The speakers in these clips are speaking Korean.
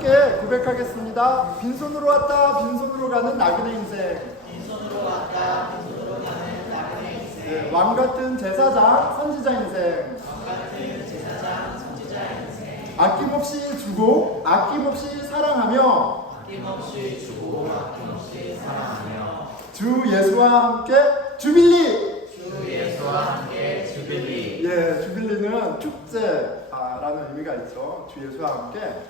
함께 고백하겠습니다. 빈손으로 왔다 빈손으로 가는 나그네 인생. 빈손으로 왔다 빈손으로 가는 나그네 인생. 네, 왕 같은 제사장 선지자 인생. 왕 같은 제사장 선지자 인생. 아낌없이 주고 아낌없이 사랑하며 아낌없이 주고 아낌없이 사랑하며 주 예수와 함께 주빌리. 주 예수와 함께 주빌리. 예, 주빌리는 축제라는 의미가 있죠. 주 예수와 함께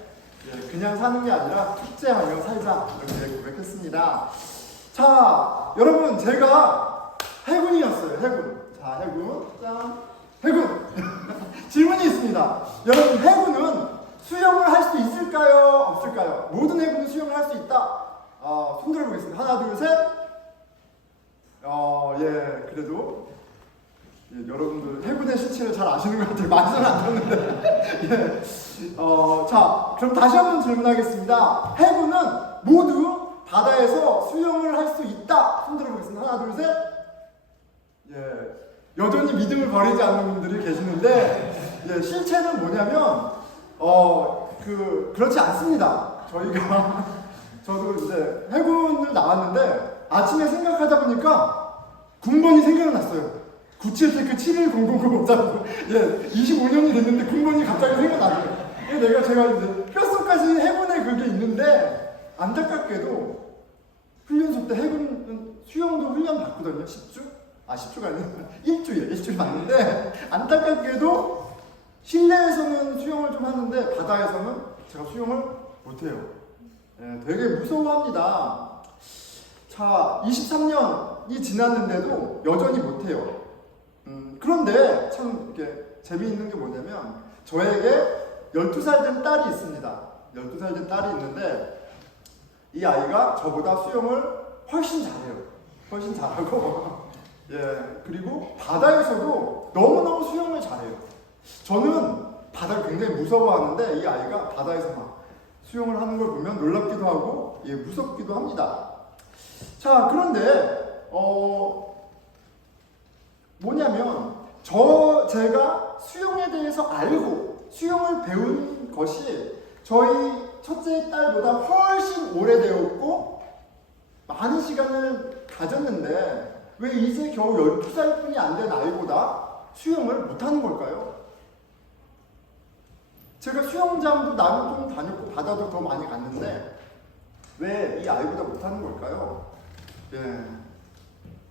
그냥 사는 게 아니라 축제하며 살자 이렇게 고백했습니다. 자, 여러분 제가 해군이었어요. 해군. 자, 해군. 짠. 해군. 질문이 있습니다. 여러분 해군은 수영을 할 수 있을까요? 없을까요? 모든 해군은 수영을 할 수 있다. 손 들어보겠습니다. 하나, 둘, 셋. 예, 그래도 여러분들 해군의 실체를 잘 아시는 것 같아요. 많이는 안 들었는데. 예. 자, 그럼 다시 한번 질문하겠습니다. 해군은 모두 바다에서 수영을 할 수 있다. 손 들어보겠습니다. 하나, 둘, 셋. 예. 여전히 믿음을 버리지 않는 분들이 계시는데, 예, 실체는 뭐냐면, 그렇지 않습니다. 저도 이제 해군을 나왔는데, 아침에 생각하다 보니까 군번이 생각났어요. 97테크 71000 예, 25년이 됐는데 군번이 갑자기 생각나더라고요. 제가 이제 뼛속까지 해군에 그게 있는데 안타깝게도 훈련소 때 해군 수영도 훈련 받거든요. 10주? 10주가 아니라 일주일 받는데 안타깝게도 실내에서는 수영을 좀 하는데 바다에서는 제가 수영을 못해요. 예, 되게 무서워합니다. 자, 23년이 지났는데도 여전히 못해요. 그런데 참 이렇게 재미있는 게 뭐냐면 저에게 12살 된 딸이 있습니다. 12살 된 딸이 있는데 이 아이가 저보다 수영을 훨씬 잘해요. 훨씬 잘하고 예, 그리고 바다에서도 너무너무 수영을 잘해요. 저는 바다를 굉장히 무서워하는데 이 아이가 바다에서 막 수영을 하는 걸 보면 놀랍기도 하고 예, 무섭기도 합니다. 자, 그런데 뭐냐면 제가 수영에 대해서 알고 수영을 배운 것이 저희 첫째 딸보다 훨씬 오래되었고 많은 시간을 가졌는데 왜 이제 겨우 12살 뿐이 안 된 아이보다 수영을 못하는 걸까요? 제가 수영장도 나무동 다녔고 바다도 더 많이 갔는데 왜 이 아이보다 못하는 걸까요? 예,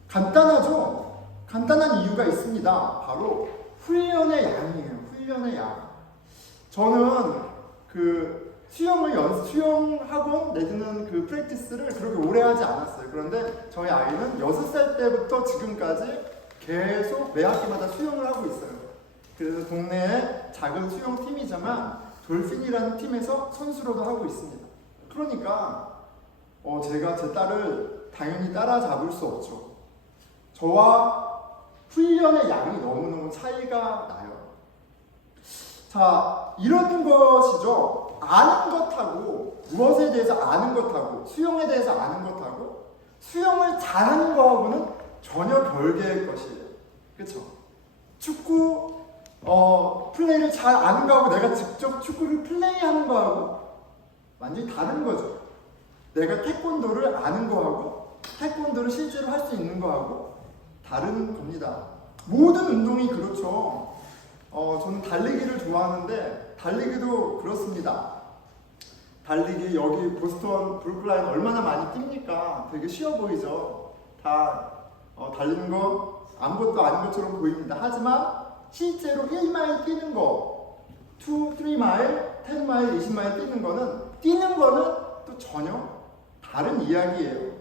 간단하죠? 간단한 이유가 있습니다. 바로 훈련의 양이에요. 훈련의 양. 저는 수영학원 내지는 그 프랙티스를 그렇게 오래 하지 않았어요. 그런데 저희 아이는 6살 때부터 지금까지 계속 매 학기마다 수영을 하고 있어요. 그래서 동네에 작은 수영팀이지만 돌핀이라는 팀에서 선수로도 하고 있습니다. 그러니까 제가 제 딸을 당연히 따라잡을 수 없죠. 저와 훈련의 양이 너무너무 차이가 나요. 자, 이런 것이죠. 아는 것하고 무엇에 대해서 아는 것하고 수영에 대해서 아는 것하고 수영을 잘하는 거하고는 전혀 별개의 것이에요. 그렇죠? 축구 플레이를 잘 아는 거하고 내가 직접 축구를 플레이하는 거하고 완전히 다른 거죠. 내가 태권도를 아는 거하고 태권도를 실제로 할 수 있는 거하고 다른 겁니다. 모든 운동이 그렇죠. 저는 달리기를 좋아하는데 달리기도 그렇습니다. 달리기 여기 보스턴 브루클라인 얼마나 많이 뜁니까? 되게 쉬워 보이죠. 다 달리는 거 아무것도 아닌 것처럼 보입니다. 하지만 실제로 1마일 뛰는 거, 2, 3마일, 10마일, 20마일 뛰는 거는 또 전혀 다른 이야기예요.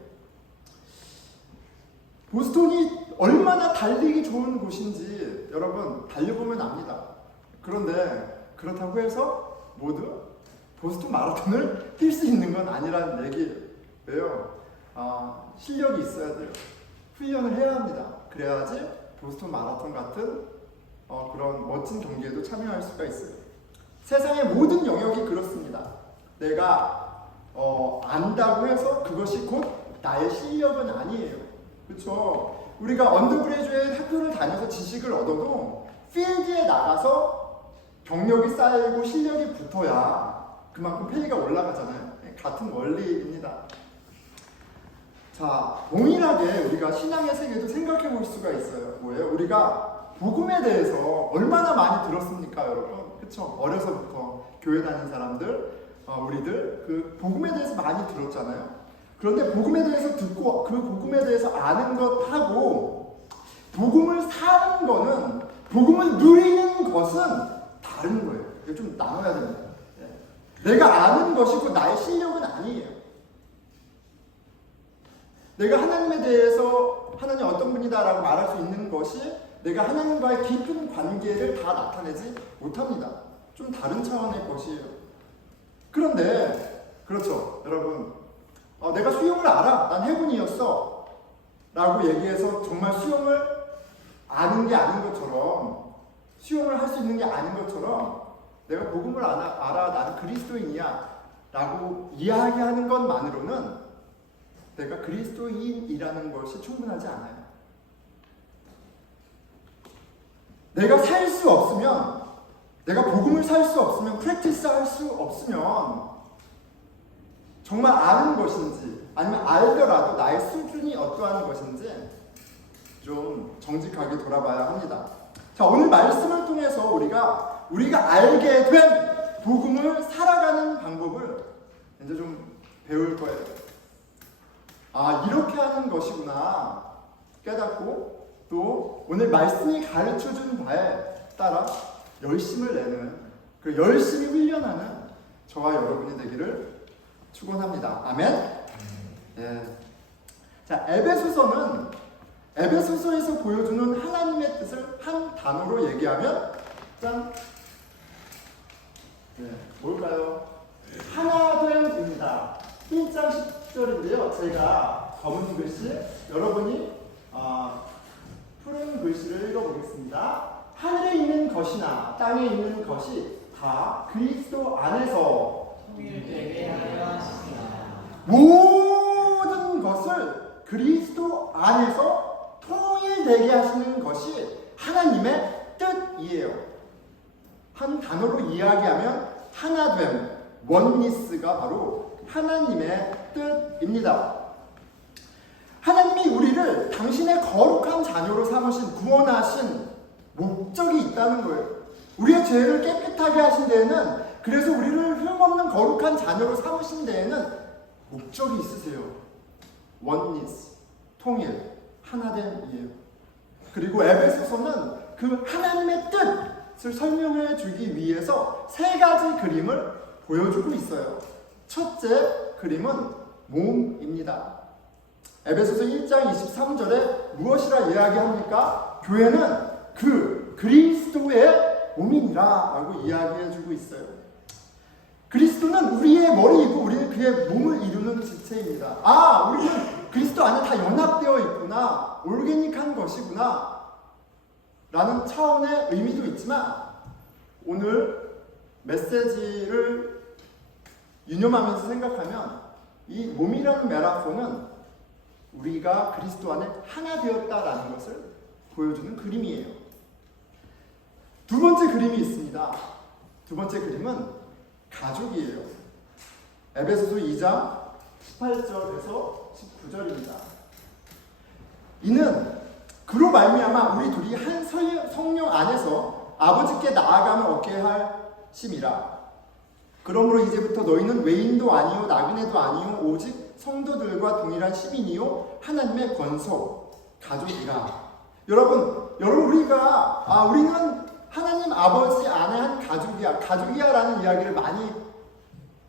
보스턴이 얼마나 달리기 좋은 곳인지 여러분 달려보면 압니다. 그런데 그렇다고 해서 모두 보스턴 마라톤을 뛸 수 있는 건 아니라는 얘기예요. 실력이 있어야 돼요. 훈련을 해야 합니다. 그래야지 보스턴 마라톤 같은 그런 멋진 경기에도 참여할 수가 있어요. 세상의 모든 영역이 그렇습니다. 내가 안다고 해서 그것이 곧 나의 실력은 아니에요. 그렇죠? 우리가 언더그레주에이트 학교를 다녀서 지식을 얻어도 필드에 나가서 경력이 쌓이고 실력이 붙어야 그만큼 페이가 올라가잖아요. 같은 원리입니다. 자, 동일하게 우리가 신앙의 세계도 생각해 볼 수가 있어요. 뭐예요? 우리가 복음에 대해서 얼마나 많이 들었습니까, 여러분? 그쵸? 어려서부터 교회 다니는 사람들, 우리들 그 복음에 대해서 많이 들었잖아요. 그런데 복음에 대해서 듣고 그 복음에 대해서 아는 것하고 복음을 사는 거는, 복음을 누리는 것은 다른 거예요. 이거 좀 나눠야 됩니다. 내가 아는 것이고 나의 실력은 아니에요. 내가 하나님에 대해서 하나님 어떤 분이다라고 말할 수 있는 것이 내가 하나님과의 깊은 관계를 다 나타내지 못합니다. 좀 다른 차원의 것이에요. 그런데 그렇죠, 여러분. 내가 수영을 알아. 난 해군이었어. 라고 얘기해서 정말 수영을 아는 게 아닌 것처럼, 수영을 할 수 있는 게 아닌 것처럼 내가 복음을 알아. 나는 그리스도인이야. 라고 이야기하는 것만으로는 내가 그리스도인이라는 것이 충분하지 않아요. 내가 살 수 없으면, 내가 복음을 살 수 없으면, 프랙티스 할 수 없으면 정말 아는 것인지 아니면 알더라도 나의 수준이 어떠한 것인지 좀 정직하게 돌아봐야 합니다. 자, 오늘 말씀을 통해서 우리가 알게 된 복음을 살아가는 방법을 이제 좀 배울 거예요. 이렇게 하는 것이구나 깨닫고, 또 오늘 말씀이 가르쳐준 바에 따라 열심을 내는, 그 열심히 훈련하는 저와 여러분이 되기를 축원합니다. 아멘. 네. 자, 에베소서에서 보여주는 하나님의 뜻을 한 단어로 얘기하면 짠. 네, 뭘까요? 하나됨입니다. 1장 10절인데요. 제가 검은 글씨, 여러분이 푸른 글씨를 읽어보겠습니다. 하늘에 있는 것이나 땅에 있는 것이 다 그리스도 안에서 통일되게 하려 하시니라. 모든 것을 그리스도 안에서 통일되게 하시는 것이 하나님의 뜻이에요. 한 단어로 이야기하면 하나됨, 원니스가 바로 하나님의 뜻입니다. 하나님이 우리를 당신의 거룩한 자녀로 삼으신, 구원하신 목적이 있다는 거예요. 우리의 죄를 깨끗하게 하신 데에는, 그래서 우리를 흠없는 거룩한 자녀로 삼으신 데에는 목적이 있으세요. 원니스, 통일, 하나됨이에요. 그리고 에베소서는 그 하나님의 뜻을 설명해 주기 위해서 세 가지 그림을 보여주고 있어요. 첫째 그림은 몸입니다. 에베소서 1장 23절에 무엇이라 이야기합니까? 교회는 그 그리스도의 몸이니라 라고 이야기해주고 있어요. 그리스도는 우리의 머리이고 우리는 그의 몸을 이루는 지체입니다. 우리는 그리스도 안에 다 연합되어 있구나, 올게닉한 것이구나 라는 차원의 의미도 있지만, 오늘 메시지를 유념하면서 생각하면 이 몸이라는 메타포는 우리가 그리스도 안에 하나 되었다라는 것을 보여주는 그림이에요. 두 번째 그림이 있습니다. 두 번째 그림은 가족이에요. 에베소서 2장 18절에서 19절입니다. 이는 그로 말미암아 우리 둘이 한 성령 안에서 아버지께 나아가면 얻게 하심이라. 그러므로 이제부터 너희는 외인도 아니요 나그네도 아니요 오직 성도들과 동일한 시민이요 하나님의 권속 가족이라. 여러분 우리는 하나님 아버지 안에 한 가족이야라는 이야기를 많이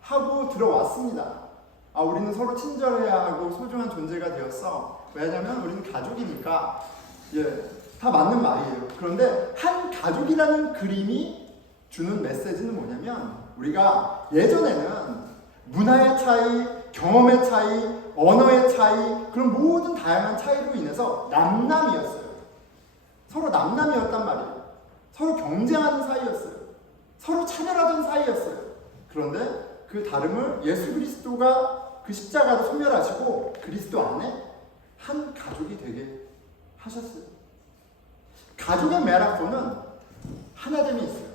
하고 들어왔습니다. 우리는 서로 친절해야 하고 소중한 존재가 되었어. 왜냐하면 우리는 가족이니까. 다 맞는 말이에요. 그런데 한 가족이라는 그림이 주는 메시지는 뭐냐면, 우리가 예전에는 문화의 차이, 경험의 차이, 언어의 차이, 그런 모든 다양한 차이로 인해서 남남이었어요. 서로 남남이었단 말이에요. 서로 경쟁하는 사이였어요. 서로 차별하던 사이였어요. 그런데 그 다름을 예수 그리스도가 그 십자가로 소멸하시고 그리스도 안에 한 가족이 되게 하셨어요. 가족의 메타포는 하나됨이 있어요.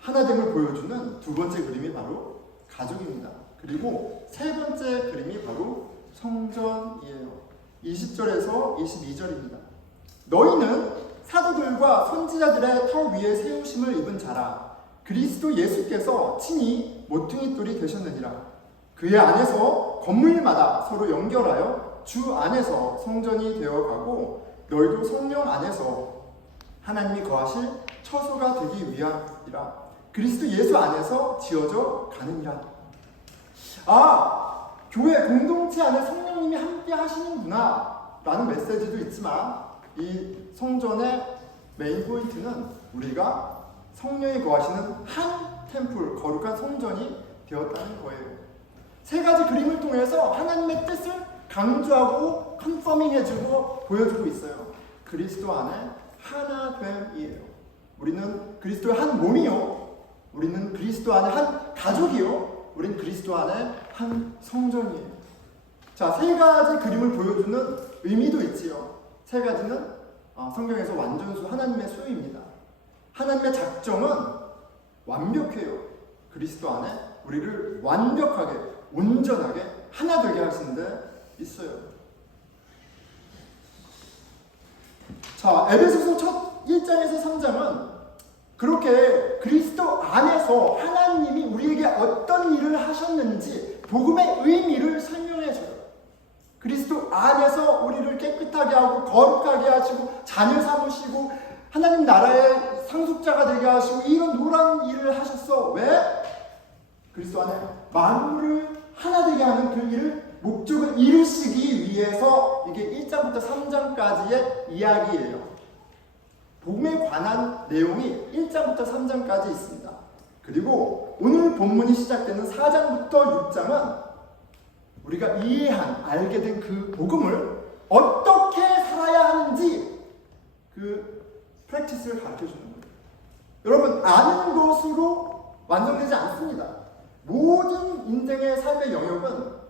하나됨을 보여주는 두 번째 그림이 바로 가족입니다. 그리고 세 번째 그림이 바로 성전이에요. 20절에서 22절입니다. 너희는 사도들과 선지자들의 터 위에 세우심을 입은 자라. 그리스도 예수께서 친히 모퉁이 돌이 되셨느니라. 그의 안에서 건물마다 서로 연결하여 주 안에서 성전이 되어가고 너희도 성령 안에서 하나님이 거하실 처소가 되기 위함이라. 그리스도 예수 안에서 지어져 가느니라. 교회 공동체 안에 성령님이 함께 하시는구나 라는 메시지도 있지만 이 성전의 메인 포인트는 우리가 성령이 거하시는 한 템플, 거룩한 성전이 되었다는 거예요. 세 가지 그림을 통해서 하나님의 뜻을 강조하고 컨퍼밍 해주고 보여주고 있어요. 그리스도 안에 하나됨이에요. 우리는 그리스도의 한 몸이요. 우리는 그리스도 안에 한 가족이요. 우리는 그리스도 안에 한 성전이에요. 자, 세 가지 그림을 보여주는 의미도 있지요. 세 가지는 성경에서 완전수 하나님의 소유입니다. 하나님의 작정은 완벽해요. 그리스도 안에 우리를 완벽하게, 온전하게 하나 되게 하신 데 있어요. 자, 에베소서 첫 1장에서 3장은 그렇게 그리스도 안에서 하나님이 우리에게 어떤 일을 하셨는지 복음의 의미를 설명해줘요. 그리스도 안에서 우리를 깨끗하게 하고 거룩하게 하시고 자녀 삼으시고 하나님 나라의 상속자가 되게 하시고 이런 노란 일을 하셨어. 왜? 그리스도 안에 만물을 하나 되게 하는 그 일을 목적을 이루시기 위해서 이게 1장부터 3장까지의 이야기예요. 복음에 관한 내용이 1장부터 3장까지 있습니다. 그리고 오늘 본문이 시작되는 4장부터 6장은 우리가 이해한, 알게 된 그 복음을 어떻게 살아야 하는지 그 프랙티스를 가르쳐주는 거예요. 여러분, 아는 것으로 완성되지 않습니다. 모든 인생의 삶의 영역은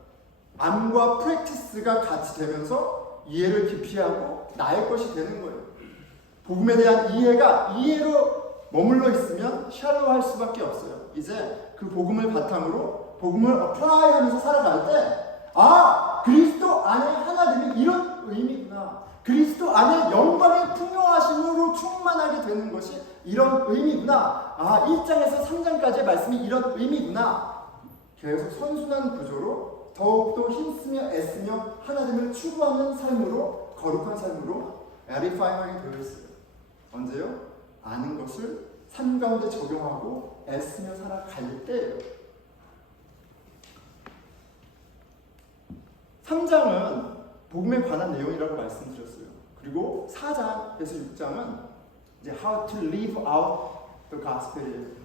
암과 프랙티스가 같이 되면서 이해를 깊이 하고 나의 것이 되는 거예요. 복음에 대한 이해가 이해로 머물러 있으면 샬로할 수밖에 없어요. 이제 그 복음을 바탕으로 복음을 어플라이 하면서 살아갈 때 그리스도 안에 하나됨이 이런 의미구나. 그리스도 안에 영광의 풍요하심으로 충만하게 되는 것이 이런 의미구나. 1장에서 3장까지의 말씀이 이런 의미구나. 계속 선순환 구조로 더욱더 힘쓰며 애쓰며 하나됨을 추구하는 삶으로, 거룩한 삶으로 에디파이하게 되어 있어요. 언제요? 아는 것을 삶 가운데 적용하고 애쓰며 살아갈 때예요. 3장은 복음에 관한 내용이라고 말씀드렸어요. 그리고 4장에서 6장은 이제 how to live out the gospel이에요.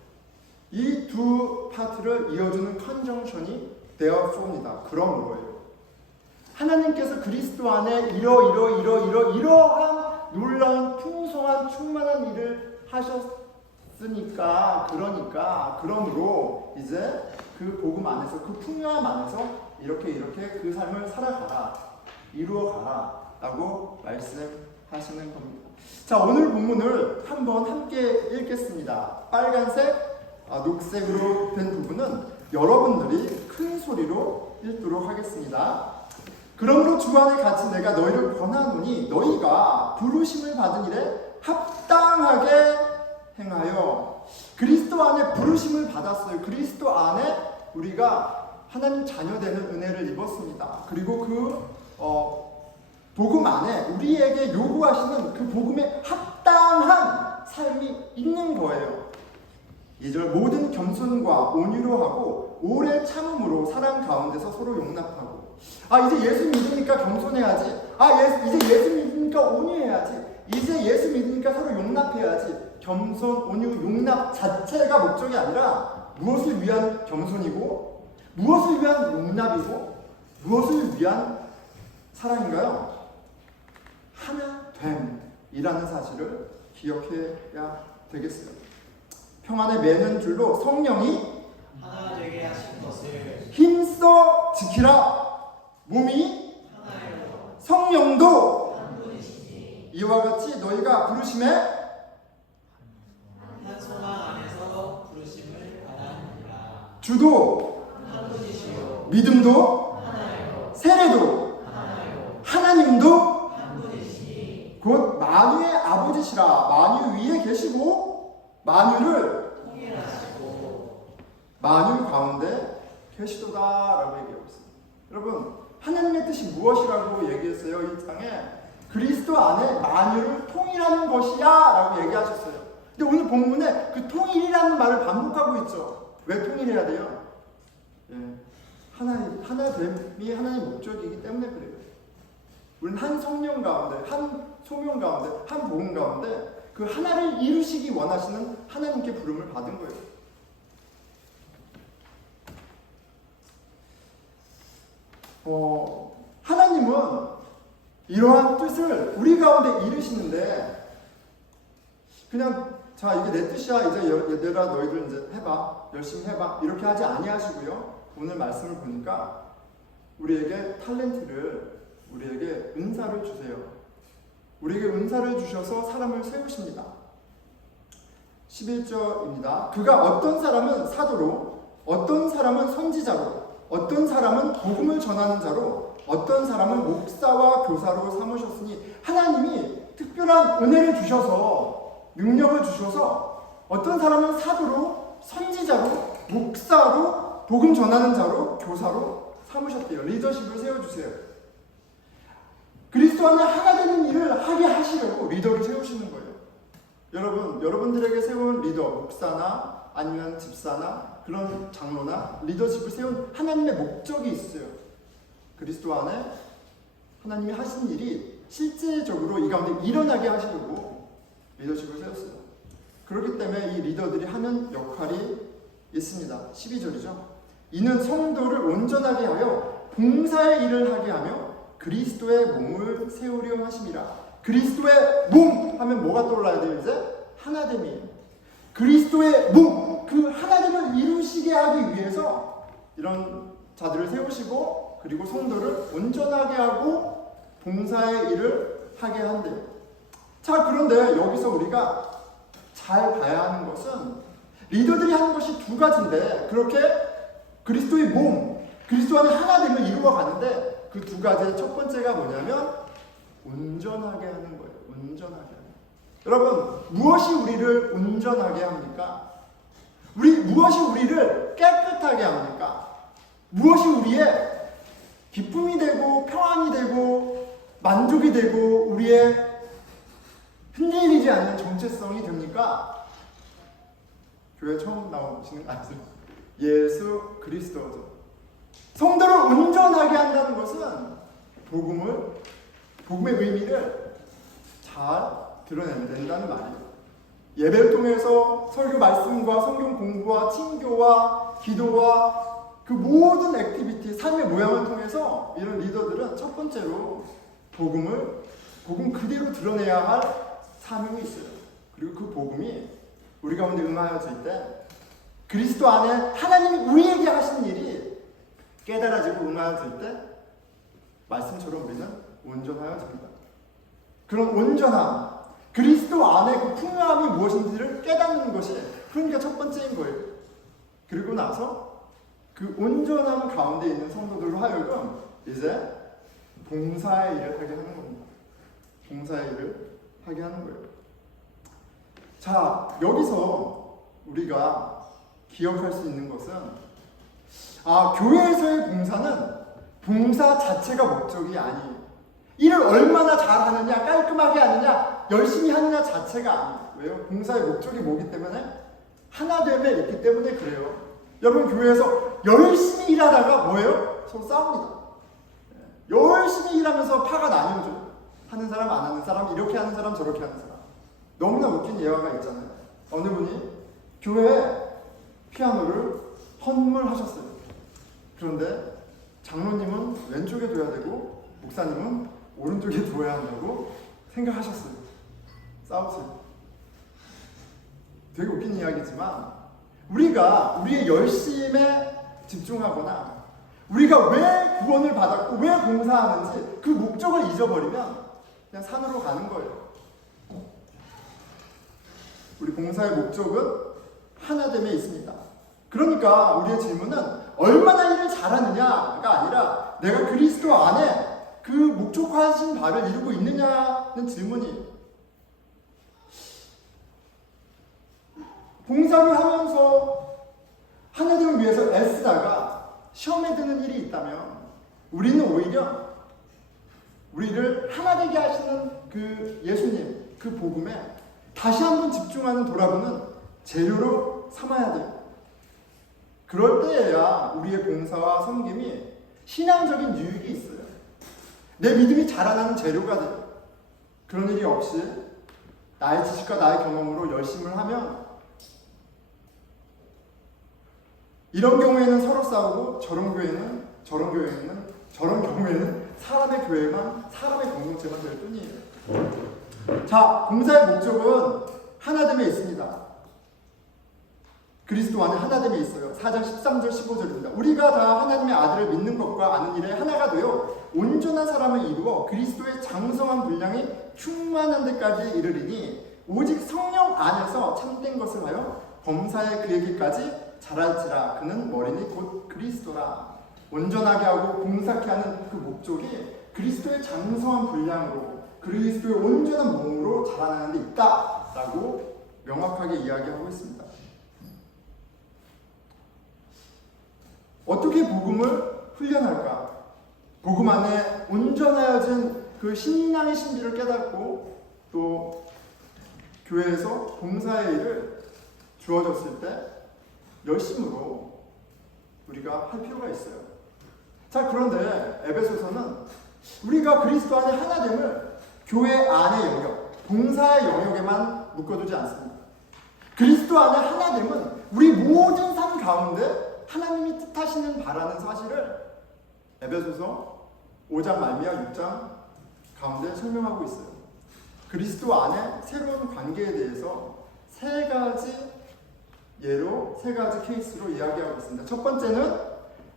이 두 파트를 이어주는 컨정션이 therefore입니다. 그러므로예요. 하나님께서 그리스도 안에 이러한 놀라운 풍성한 충만한 일을 하셨으니까 그러므로 이제 그 복음 안에서 그 풍요함 안에서 이렇게 그 삶을 살아가라, 이루어가라 라고 말씀하시는 겁니다. 자, 오늘 본문을 한번 함께 읽겠습니다. 빨간색, 녹색으로 된 부분은 여러분들이 큰 소리로 읽도록 하겠습니다. 그러므로 주 안에 갇힌 내가 너희를 권하노니 너희가 부르심을 받은 일에 합당하게 행하여. 그리스도 안에 부르심을 받았어요. 그리스도 안에 우리가 하나님 자녀 되는 은혜를 입었습니다. 그리고 그 복음 안에 우리에게 요구하시는 그 복음에 합당한 삶이 있는 거예요. 2절 모든 겸손과 온유로 하고 오래 참음으로 사랑 가운데서 서로 용납하고. 이제 예수 믿으니까 겸손해야지. 이제 예수 믿으니까 온유해야지. 이제 예수 믿으니까 서로 용납해야지. 겸손, 온유, 용납 자체가 목적이 아니라 무엇을 위한 겸손이고 무엇을 위한 용납이고 무엇을 위한 사랑인가요? 하나됨이라는 사실을 기억해야 되겠어요. 평안에 매는 줄로 성령이 하나 되게 하신 것을 힘써 지키라. 몸이 하나요 성령도 한 분이시니 이와 같이 너희가 부르심에 한 소망 안에서 부르심을 받았느니라. 주도 한 분이시요 믿음도 하나요 세례도 하나요 하나님도 한 분이시니 곧 만유의 아버지시라. 만유 위에 계시고 만유를 통일하시고 만유 가운데 계시도다라고 얘기하고 있습니다. 여러분, 하나님의 뜻이 무엇이라고 얘기했어요? 이 장에 그리스도 안에 만유를 통일하는 것이야라고 얘기하셨어요. 근데 오늘 본문에 그 통일이라는 말을 반복하고 있죠. 왜 통일해야 돼요? 예, 하나됨이 하나님의 목적이기 때문에 그래요. 우리는 한 성령 가운데, 한 소명 가운데, 한 복음 가운데 그 하나를 이루시기 원하시는 하나님께 부름을 받은 거예요. 하나님은 이러한 뜻을 우리 가운데 이루시는데 그냥 자 이게 내 뜻이야 이제 얘들아 너희들 이제 해봐 열심히 해봐 이렇게 하지 아니하시고요. 오늘 말씀을 보니까 우리에게 탤런트를 우리에게 은사를 주세요. 우리에게 은사를 주셔서 사람을 세우십니다. 11절입니다. 그가 어떤 사람은 사도로 어떤 사람은 선지자로 어떤 사람은 복음을 전하는 자로 어떤 사람은 목사와 교사로 삼으셨으니 하나님이 특별한 은혜를 주셔서 능력을 주셔서 어떤 사람은 사도로 선지자로 목사로 복음 전하는 자로 교사로 삼으셨대요. 리더십을 세워주세요. 그리스도 안에 하나 되는 일을 하게 하시려고 리더를 세우시는 거예요. 여러분들에게 세운 리더, 목사나 아니면 집사나 그런 장로나 리더십을 세운 하나님의 목적이 있어요. 그리스도 안에 하나님이 하신 일이 실제적으로 이 가운데 일어나게 하시려고 리더십을 세웠어요. 그렇기 때문에 이 리더들이 하는 역할이 있습니다. 12절이죠. 이는 성도를 온전하게 하여 봉사의 일을 하게 하며 그리스도의 몸을 세우려 하심이라. 그리스도의 몸 하면 뭐가 떠올라야 돼요? 이제 하나됨이에요. 그리스도의 몸, 그 하나됨을 이루시게 하기 위해서 이런 자들을 세우시고 그리고 성도를 온전하게 하고 봉사의 일을 하게 한대요. 자, 그런데 여기서 우리가 잘 봐야 하는 것은 리더들이 하는 것이 두 가지인데 그렇게 그리스도의 몸, 그리스도 안에 하나됨을 이루어 가는데 그 두 가지의 첫 번째가 뭐냐면 온전하게 하는 거예요. 온전하게 하는 거예요. 여러분, 무엇이 우리를 온전하게 합니까? 무엇이 우리를 깨끗하게 합니까? 무엇이 우리의 기쁨이 되고 평안이 되고 만족이 되고 우리의 흔들리지 않는 정체성이 됩니까? 교회 처음 나오시는 거 아니세요? 예수 그리스도죠. 성도를 온전하게 한다는 것은 복음의 의미를 잘 드러내야 된다는 말이에요. 예배를 통해서 설교 말씀과 성경 공부와 친교와 기도와 그 모든 액티비티, 삶의 모양을 통해서 이런 리더들은 첫 번째로 복음 그대로 드러내야 할 사명이 있어요. 그리고 그 복음이 우리 가운데 응하여질 때 그리스도 안에 하나님이 우리에게 하신 일이 깨달아지고 응하여질 때 말씀처럼 우리는 온전하여집니다. 그런 온전함, 그리스도 안에 그 풍요함이 무엇인지를 깨닫는 것이 그러니까 첫 번째인 거예요. 그리고 나서 그 온전함 가운데 있는 성도들로 하여금 이제 봉사의 일을 하게 하는 겁니다. 봉사의 일을 하게 하는 거예요. 자, 여기서 우리가 기억할 수 있는 것은 교회에서의 봉사는 봉사 자체가 목적이 아니에요. 일을 얼마나 잘하느냐, 깔끔하게 하느냐, 열심히 하느냐 자체가 아니에요. 왜요? 봉사의 목적이 뭐기 때문에? 하나됨에 있기 때문에 그래요. 여러분, 교회에서 열심히 일하다가 뭐예요? 서로 싸웁니다. 열심히 일하면서 파가 나뉘어져요. 하는 사람, 안 하는 사람, 이렇게 하는 사람, 저렇게 하는 사람. 너무나 웃긴 예화가 있잖아요. 어느 분이 교회에 피아노를 헌물하셨어요. 그런데 장로님은 왼쪽에 둬야 되고 목사님은 오른쪽에 둬야 한다고 생각하셨어요. 싸우세요. 되게 웃긴 이야기지만 우리가 우리의 열심에 집중하거나 우리가 왜 구원을 받았고 왜 봉사하는지 그 목적을 잊어버리면 그냥 산으로 가는 거예요. 우리 봉사의 목적은 하나됨에 있습니다. 그러니까 우리의 질문은 얼마나 일을 잘하느냐가 아니라 내가 그리스도 안에 그 목적화하신 바를 이루고 있느냐는 질문이. 봉사를 하면서 하나님을 위해서 애쓰다가 시험에 드는 일이 있다면 우리는 오히려 우리를 하나 되게 하시는 그 예수님, 그 복음에 다시 한번 집중하는 돌아보는 재료로 삼아야 돼요. 그럴 때에야 우리의 봉사와 섬김이 신앙적인 유익이 있어요. 내 믿음이 자라나는 재료가 돼요. 그런 일이 없이 나의 지식과 나의 경험으로 열심을 하면 이런 경우에는 서로 싸우고 저런 경우에는 사람의 교회만, 사람의 공동체만 될 뿐이에요. 자, 봉사의 목적은 하나됨에 있습니다. 그리스도 안에 하나됨에 있어요. 4장 13절 15절입니다. 우리가 다 하나님의 아들을 믿는 것과 아는 일에 하나가 되어 온전한 사람을 이루어 그리스도의 장성한 분량이 충만한 데까지 이르리니 오직 성령 안에서 참된 것을 하여 범사에 그에게까지 자랄지라. 그는 머리니 곧 그리스도라. 온전하게 하고 봉사케 하는 그 목적이 그리스도의 장성한 분량으로 그리스도의 온전한 몸으로 자라나는 데 있다라고 명확하게 이야기하고 있습니다. 어떻게 복음을 훈련할까? 복음 안에 온전하여진 그 신앙의 신비를 깨닫고 또 교회에서 봉사의 일을 주어졌을 때 열심으로 우리가 할 필요가 있어요. 자, 그런데 에베소서는 우리가 그리스도 안에 하나됨을 교회 안의 영역, 봉사의 영역에만 묶어두지 않습니다. 그리스도 안에 하나됨은 우리 모든 삶 가운데 하나님이 뜻하시는 바라는 사실을 에베소서 5장 말미와 6장 가운데 설명하고 있어요. 그리스도 안에 새로운 관계에 대해서 세 가지 예로, 세 가지 케이스로 이야기하고 있습니다. 첫 번째는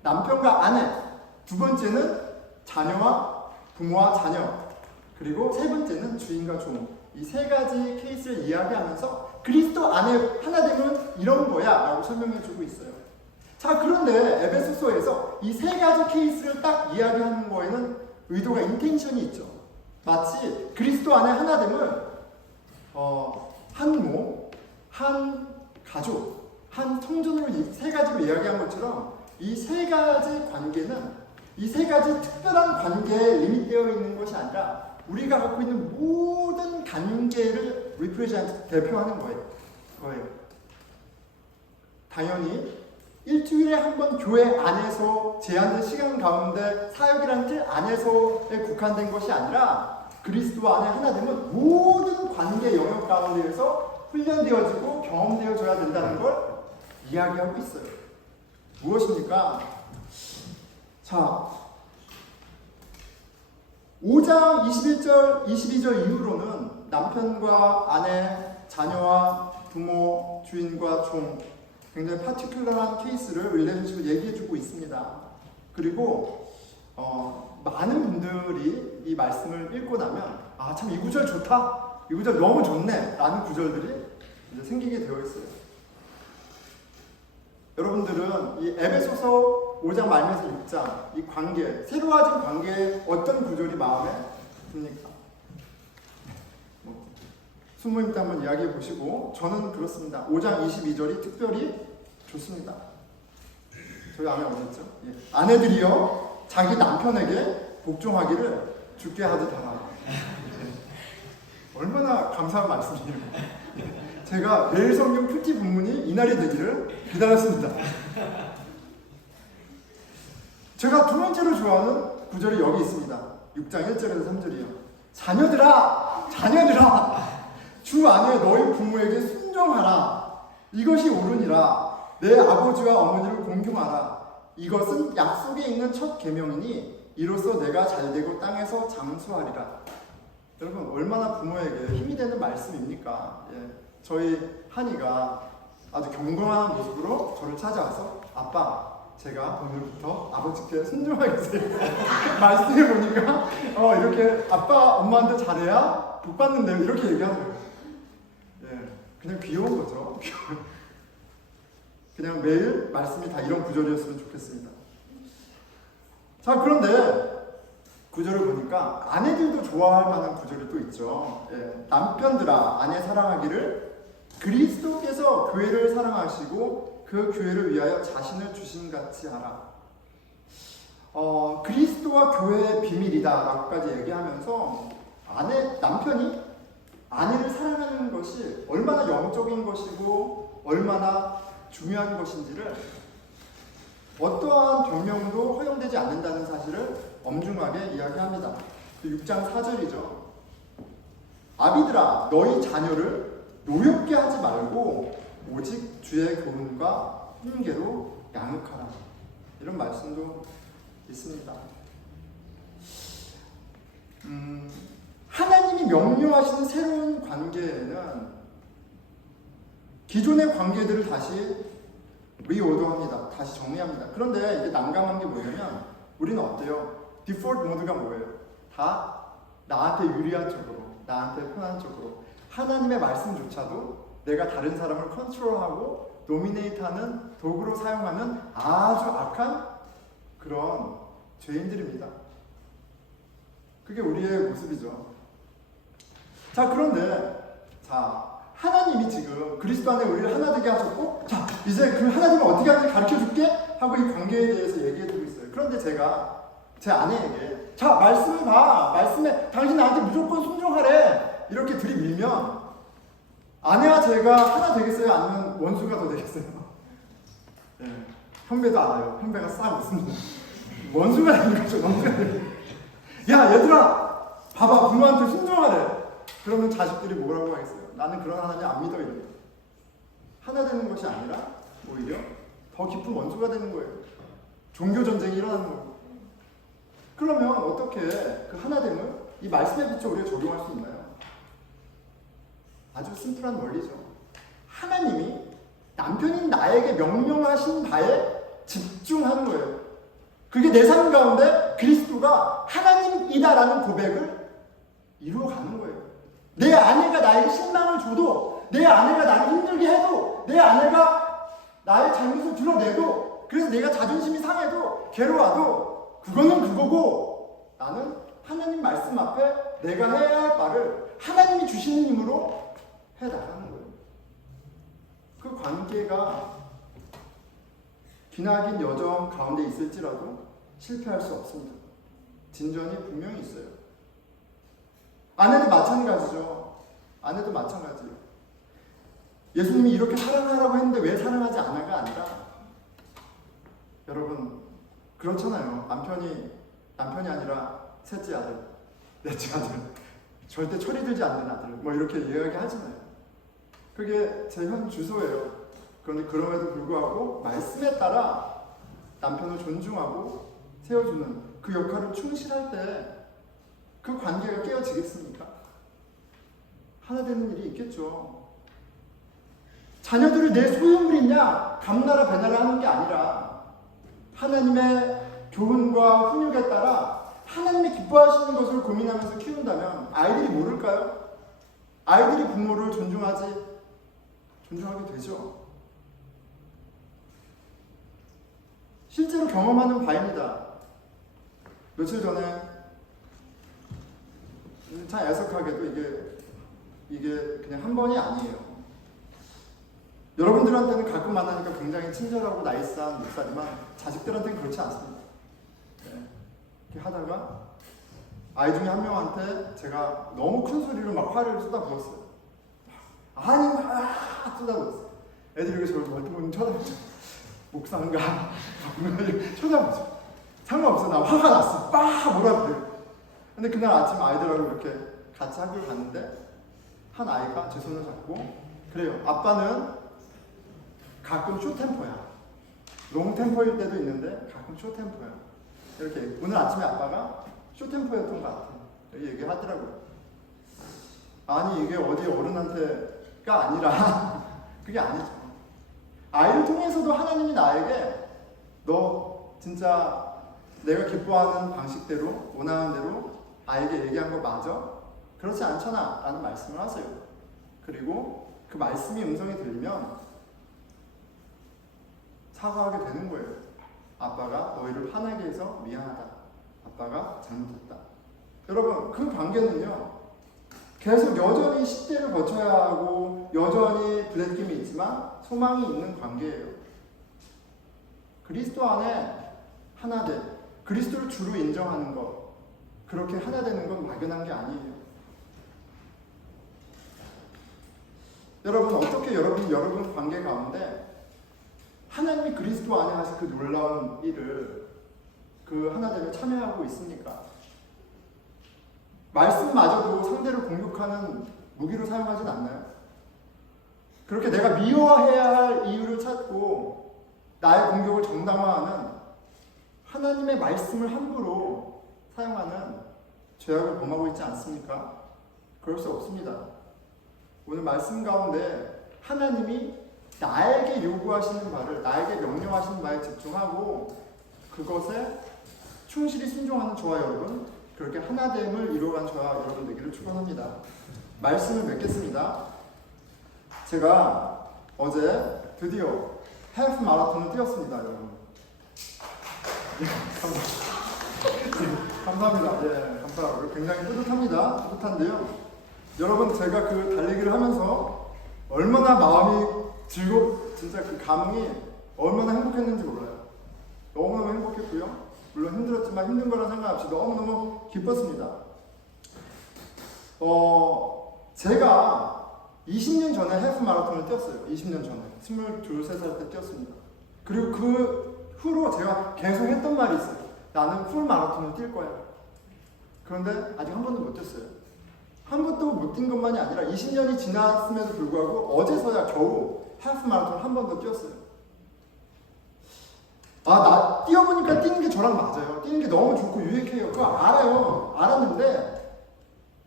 남편과 아내, 두 번째는 자녀와 부모와 자녀, 그리고 세 번째는 주인과 종. 이 세 가지 케이스를 이야기하면서 그리스도 안에 하나됨은 이런 거야 라고 설명해주고 있어요. 자, 그런데 에베소서에서 이 세 가지 케이스를 딱 이야기하는 거에는 의도가, 인텐션이 있죠. 마치 그리스도 안에 하나됨을 한 몸, 한 가족, 한 성전으로 세 가지로 이야기한 것처럼 이 세 가지 관계는 이 세 가지 특별한 관계에 리밋되어 있는 것이 아니라 우리가 갖고 있는 모든 관계를 대표하는 거예요. 당연히 일주일에 한 번 교회 안에서 제한된 시간 가운데 사역이라는 틀 안에서에 국한된 것이 아니라 그리스도 안에 하나 되면 모든 관계 영역 가운데에서 훈련되어지고 경험되어져야 된다는 걸 이야기하고 있어요. 무엇입니까? 자, 5장 21절, 22절 이후로는 남편과 아내, 자녀와 부모, 주인과 종, 굉장히 파티큘러한 케이스를 릴레이션십을 얘기해주고 있습니다. 그리고 많은 분들이 이 말씀을 읽고 나면 아, 참 이 구절 좋다, 이 구절 너무 좋네 라는 구절들이 이제 생기게 되어 있어요. 여러분들은 이 에베소서 5장 말면서 6장 이 관계, 새로워진 관계에 어떤 구절이 마음에 듭니까? 순모임 때 한번 이야기해 보시고, 저는 그렇습니다. 5장 22절이 특별히 좋습니다. 저희 아내 어딨죠? 예. 아내들이여 자기 남편에게 복종하기를 주께 하듯 하라. 얼마나 감사한 말씀이에요. 제가 매일 성경 큐티 본문이 이날이 되기를 기다렸습니다. 제가 두 번째로 좋아하는 구절이 여기 있습니다. 6장 1절에서 3절이요. 자녀들아 주 안에 너희 부모에게 순종하라. 이것이 옳으니라. 내 아버지와 어머니를 공경하라. 이것은 약속에 있는 첫 계명이니 이로써 내가 잘되고 땅에서 장수하리라. 여러분, 얼마나 부모에게 힘이 되는 말씀입니까? 예. 저희 한이가 아주 경건한 모습으로 저를 찾아와서 아빠, 제가 오늘부터 아버지께 순종하겠어요. 말씀해 보니까 이렇게 아빠, 엄마한테 잘해야 복 받는데요. 이렇게 얘기하는 거예요. 예, 그냥 귀여운 거죠. 그냥 매일 말씀이 다 이런 구절이었으면 좋겠습니다. 자, 그런데 구절을 보니까 아내들도 좋아할 만한 구절이 또 있죠. 예, 남편들아 아내 사랑하기를 그리스도께서 교회를 사랑하시고 그 교회를 위하여 자신을 주신 같이 하라. 그리스도와 교회의 비밀이다 라고까지 얘기하면서 남편이 아내를 사랑하는 것이 얼마나 영적인 것이고 얼마나 중요한 것인지를 어떠한 병명도 허용되지 않는다는 사실을 엄중하게 이야기합니다. 6장 4절이죠. 아비들아 너희 자녀를 노엽게 하지 말고 오직 주의 교훈과 훈계로 양육하라. 이런 말씀도 있습니다. 하나님이 명령하시는 새로운 관계에는 기존의 관계들을 다시 리오더합니다. 다시 정리합니다. 그런데 이게 난감한 게 뭐냐면 우리는 어때요? 디폴트 모드가 뭐예요? 다 나한테 유리한 쪽으로, 나한테 편한 쪽으로. 하나님의 말씀조차도 내가 다른 사람을 컨트롤하고 도미네이트하는 도구로 사용하는 아주 악한 그런 죄인들입니다. 그게 우리의 모습이죠. 자, 그런데 하나님이 지금 그리스도 안에 우리를 하나 되게 하셨고, 자, 이제 그 하나님을 어떻게 하는지 가르쳐 줄게 하고 이 관계에 대해서 얘기해주고 있어요. 그런데 제가 제 아내에게 자, 말씀을 봐. 말씀에 당신 나한테 무조건 순종하래. 이렇게 들이밀면 아내와 제가 하나 되겠어요? 아니면 원수가 더 되겠어요? 네, 형배도 알아요. 형배가 싹 웃습니다. 원수가 되는 거죠. 원수가 되는 거죠. 야, 얘들아, 봐봐. 부모한테 순종하래. 그러면 자식들이 뭐라고 하겠어요? 나는 그런 하나님 안 믿어. 이래요. 하나 되는 것이 아니라 오히려 더 깊은 원수가 되는 거예요. 종교 전쟁이 일어나는 거예요. 그러면 어떻게 그 하나됨을 이 말씀에 비춰 우리가 적용할 수 있나요? 아주 심플한 원리죠. 하나님이 남편인 나에게 명령하신 바에 집중하는 거예요. 그게 내 삶 가운데 그리스도가 하나님이다라는 고백을 이루어가는 거예요. 내 아내가 나에게 실망을 줘도, 내 아내가 나를 힘들게 해도, 내 아내가 나의 잘못을 드러내도, 그래서 내가 자존심이 상해도, 괴로워도 그거는 그거고 나는 하나님 말씀 앞에 내가 해야 할 바를 하나님이 주시는 힘으로 해나가는 거예요. 그 관계가 기나긴 여정 가운데 있을지라도 실패할 수 없습니다. 진전이 분명히 있어요. 아내도 마찬가지죠. 아내도 마찬가지예요. 예수님이 이렇게 사랑하라고 했는데 왜 사랑하지 않아가 아니라, 여러분 그렇잖아요. 남편이 아니라 셋째 아들, 넷째 아들, 절대 철이 들지 않는 아들, 뭐 이렇게 이야기하잖아요. 그게 제 현 주소예요. 그런데 그럼에도 불구하고 말씀에 따라 남편을 존중하고 세워주는 그 역할을 충실할 때 그 관계가 깨어지겠습니까? 하나 되는 일이 있겠죠. 자녀들을 내 소유물이냐 감나라 배나라 하는 게 아니라 하나님의 교훈과 훈육에 따라 하나님이 기뻐하시는 것을 고민하면서 키운다면 아이들이 모를까요? 아이들이 부모를 존중하게 되죠. 실제로 경험하는 바입니다. 며칠 전에 참 애석하게도 이게 그냥 한 번이 아니에요. 여러분들한테는 가끔 만나니까 굉장히 친절하고 나이스한 목사지만 자식들한테는 그렇지 않습니다. 네. 이렇게 하다가 아이 중에 한 명한테 제가 너무 큰 소리로 막 화를 쏟아부었어요. 쏟아부었어요. 애들이 이렇게 저를 멀뚱멀뚱 쳐다보죠. 목사인가? 쳐다보죠. 상관없어. 나 화가 났어. 뭐라 그래요. 근데 그날 아침 아이들하고 이렇게 같이 학교를 갔는데 한 아이가 제 손을 잡고 그래요. 아빠는 가끔 쇼템포야. 롱템포일 때도 있는데 가끔 쇼템포야. 이렇게 오늘 아침에 아빠가 쇼템포였던 것 같아. 이렇게 얘기하더라고요. 아니 이게 어디 어른한테가 아니라 그게 아니죠. 아이를 통해서도 하나님이 나에게 너 진짜 내가 기뻐하는 방식대로 원하는 대로 아이에게 얘기한 거 맞아? 그렇지 않잖아 라는 말씀을 하세요. 그리고 그 말씀이 음성이 들리면 사과하게 되는 거예요. 아빠가 너희를 화나게 해서 미안하다. 아빠가 잘못했다. 여러분, 그 관계는요, 계속 여전히 시대를 거쳐야 하고 여전히 부대낌이 있지만 소망이 있는 관계예요. 그리스도 안에 하나 돼, 그리스도를 주로 인정하는 것, 그렇게 하나 되는 건 막연한 게 아니에요. 여러분, 어떻게 여러분 관계 가운데 하나님이 그리스도 안에 하신 그 놀라운 일을 그 하나됨에 참여하고 있습니까? 말씀마저도 상대를 공격하는 무기로 사용하진 않나요? 그렇게 내가 미워해야 할 이유를 찾고 나의 공격을 정당화하는 하나님의 말씀을 함부로 사용하는 죄악을 범하고 있지 않습니까? 그럴 수 없습니다. 오늘 말씀 가운데 하나님이 나에게 요구하시는 바를, 나에게 명령하시는 바에 집중하고 그것에 충실히 순종하는 저와 여러분, 그렇게 하나됨을 이루어간 저와 여러분 되기를 축원합니다. 말씀을 맺겠습니다. 제가 어제 드디어 헬프 마라톤을 뛰었습니다, 여러분. 감사합니다. 예, 감사하고요. 굉장히 뿌듯합니다. 뿌듯한데요. 여러분, 제가 그 달리기를 하면서 얼마나 마음이 진짜 그 감흥이 얼마나 행복했는지 몰라요. 너무너무 행복했고요. 물론 힘들었지만 힘든 거랑 상관없이 너무너무 기뻤습니다. 제가 20년 전에 헬프 마라톤을 뛰었어요. 20년 전에. 22, 3살 때 뛰었습니다. 그리고 그 후로 제가 계속 했던 말이 있어요. 나는 풀 마라톤을 뛸 거야. 그런데 아직 한 번도 못 뛰었어요. 한 번도 못 뛴 것만이 아니라 20년이 지났음에도 불구하고 어제서야 겨우 헬프 마라톤을 한 번 더 뛰었어요. 나 뛰어보니까 뛰는 게 저랑 맞아요. 뛰는 게 너무 좋고 유익해요. 그거 알아요. 알았는데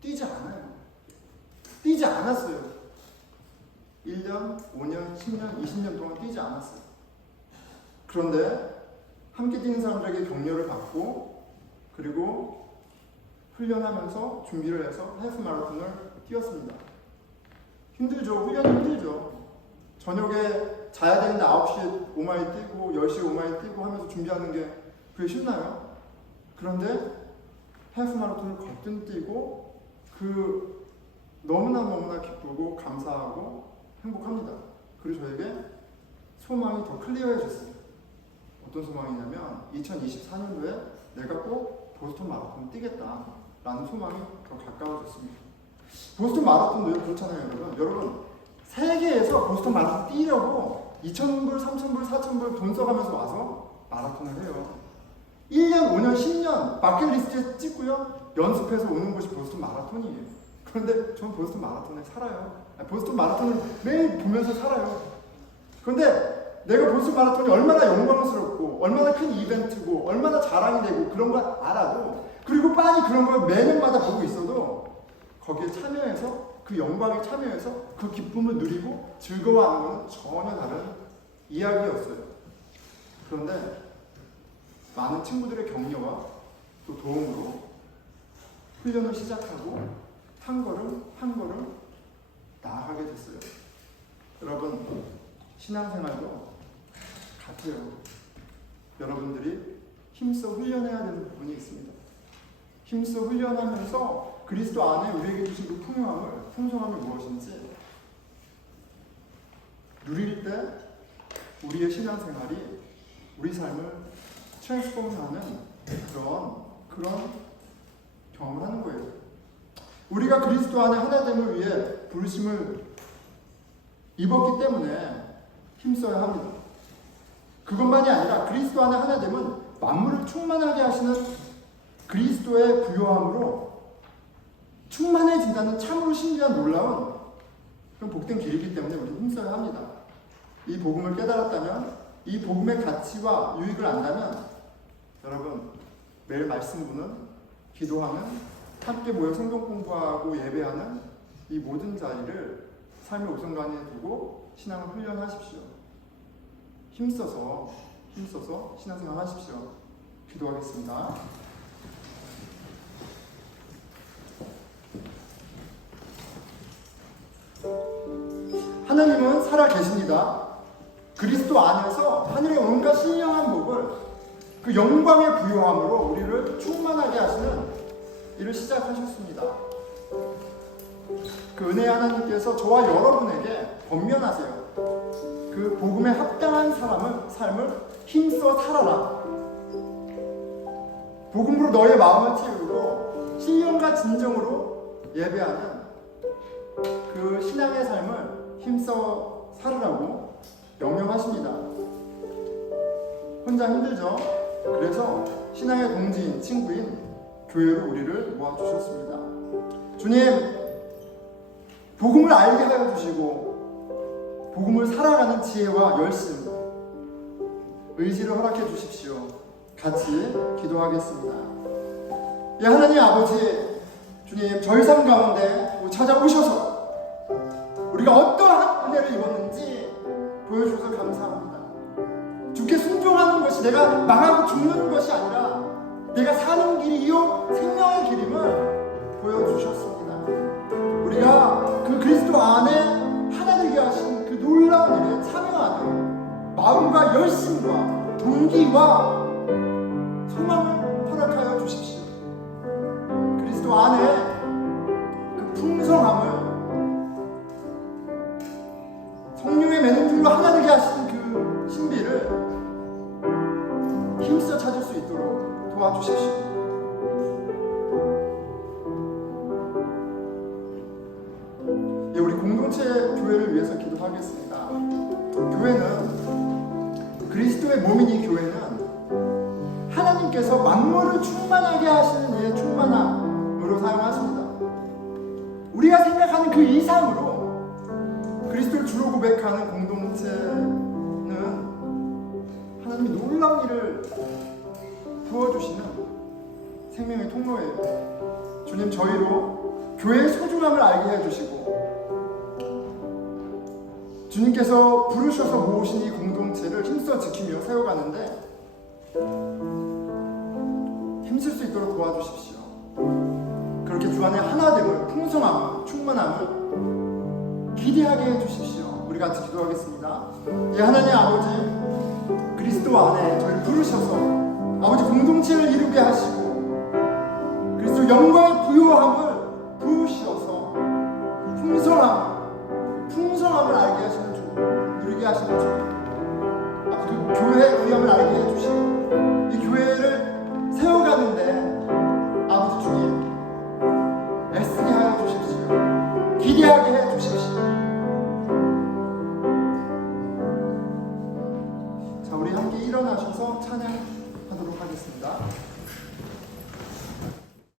뛰지 않아요. 뛰지 않았어요. 1년, 5년, 10년, 20년 동안 뛰지 않았어요. 그런데 함께 뛰는 사람들에게 격려를 받고 그리고 훈련하면서 준비를 해서 헬프 마라톤을 뛰었습니다. 힘들죠. 훈련이 힘들죠. 저녁에 자야 되는데 9시에 오마이 뛰고 10시에 오마이 뛰고 하면서 준비하는 게 그게 쉽나요? 그런데 헬프 마라톤을 거뜬 뛰고 그 너무나 기쁘고 감사하고 행복합니다. 그리고 저에게 소망이 더 클리어해졌어요. 어떤 소망이냐면 2024년도에 내가 꼭 보스턴 마라톤 뛰겠다라는 소망이 더 가까워졌습니다. 보스턴 마라톤도 그렇잖아요, 여러분. 세계에서 보스턴 마라톤 뛰려고 2,000불, 3,000불, 4,000불 돈 써가면서 와서 마라톤을 해요. 1년, 5년, 10년 버킷리스트에 찍고요. 연습해서 오는 것이 보스턴 마라톤이에요. 그런데 저는 보스턴 마라톤에 살아요. 보스턴 마라톤을 매일 보면서 살아요. 그런데 내가 보스턴 마라톤이 얼마나 영광스럽고 얼마나 큰 이벤트고 얼마나 자랑이 되고 그런 걸 알아도 그리고 빤히 그런 걸 매년마다 보고 있어도 거기에 참여해서 그 영광에 참여해서 그 기쁨을 누리고 즐거워하는 것은 전혀 다른 이야기였어요. 그런데 많은 친구들의 격려와 또 도움으로 훈련을 시작하고 한 걸음 한 걸음 나아가게 됐어요. 여러분, 신앙생활도 같아요. 여러분들이 힘써 훈련해야 되는 부분이 있습니다. 힘써 훈련하면서 그리스도 안에 우리에게 주신 그 풍성함을 무엇인지 누릴 때 우리의 신앙생활이 우리 삶을 트랜스포머하는 그런 경험을 하는 거예요. 우리가 그리스도 안에 하나됨을 위해 부르심을 입었기 때문에 힘써야 합니다. 그것만이 아니라 그리스도 안에 하나됨은 만물을 충만하게 하시는 그리스도의 부요함으로 충만해진다는 참으로 신기한 놀라운 그런 복된 길이기 때문에 우리는 힘써야 합니다. 이 복음을 깨달았다면, 이 복음의 가치와 유익을 안다면 여러분, 매일 말씀 보는, 기도하는, 함께 모여 성경 공부하고 예배하는 이 모든 자리를 삶의 우선관에 두고 신앙을 훈련하십시오. 힘써서 신앙생활 하십시오. 기도하겠습니다. 하나님은 살아 계십니다. 그리스도 안에서 하늘의 온갖 신령한 복을 그 영광의 부요함으로 우리를 충만하게 하시는 일을 시작하셨습니다. 그 은혜의 하나님께서 저와 여러분에게 권면하세요. 그 복음에 합당한 삶을 힘써 살아라. 복음으로 너의 마음을 채우고 신령과 진정으로 예배하는 그 신앙의 삶을 힘써 살으라고 명령하십니다. 혼자 힘들죠? 그래서 신앙의 동지인 친구인 교회로 우리를 모아주셨습니다. 주님, 복음을 알게 하여 주시고 복음을 살아가는 지혜와 열심, 의지를 허락해 주십시오. 같이 기도하겠습니다. 예, 하나님 아버지, 주님, 저희 삶 가운데 찾아오셔서 우리가 어떠한 은혜를 입었는지 보여주셔서 감사합니다. 주께 순종하는 것이 내가 망하고 죽는 것이 아니라 내가 사는 길이요 생명의 길임을 보여주셨습니다. 우리가 그 그리스도 안에 하나 되게 하신 그 놀라운 일에 참여하는 마음과 열심과 동기와 소망을 허락하여 주십시오. 그리스도 안에 그 풍성함을 성령의 맹줄로 하나 되게 하신 그 신비를 힘써 찾을 수 있도록 도와주십시오. 예, 우리 공동체 교회를 위해서 기도하겠습니다. 교회는 그리스도의 몸이니 교회는 하나님께서 만물을 충만하게 하시는 이의 충만함으로 사용하십니다. 우리가 생각하는 그 이상으로 그리스도를 주로 고백하는 공동체는 하나님이 놀라운 일을 부어주시는 생명의 통로예요. 주님, 저희로 교회의 소중함을 알게 해주시고 주님께서 부르셔서 모으신 이 공동체를 힘써 지키며 세워가는데 힘쓸 수 있도록 도와주십시오. 그렇게 주 안에 하나됨을, 풍성함을, 충만함을 기대하게 해주십시오. 우리 같이 기도하겠습니다. 예, 하나님 아버지, 그리스도 안에 저희를 부르셔서 아버지 공동체를 이루게 하시고 그리스도 영광의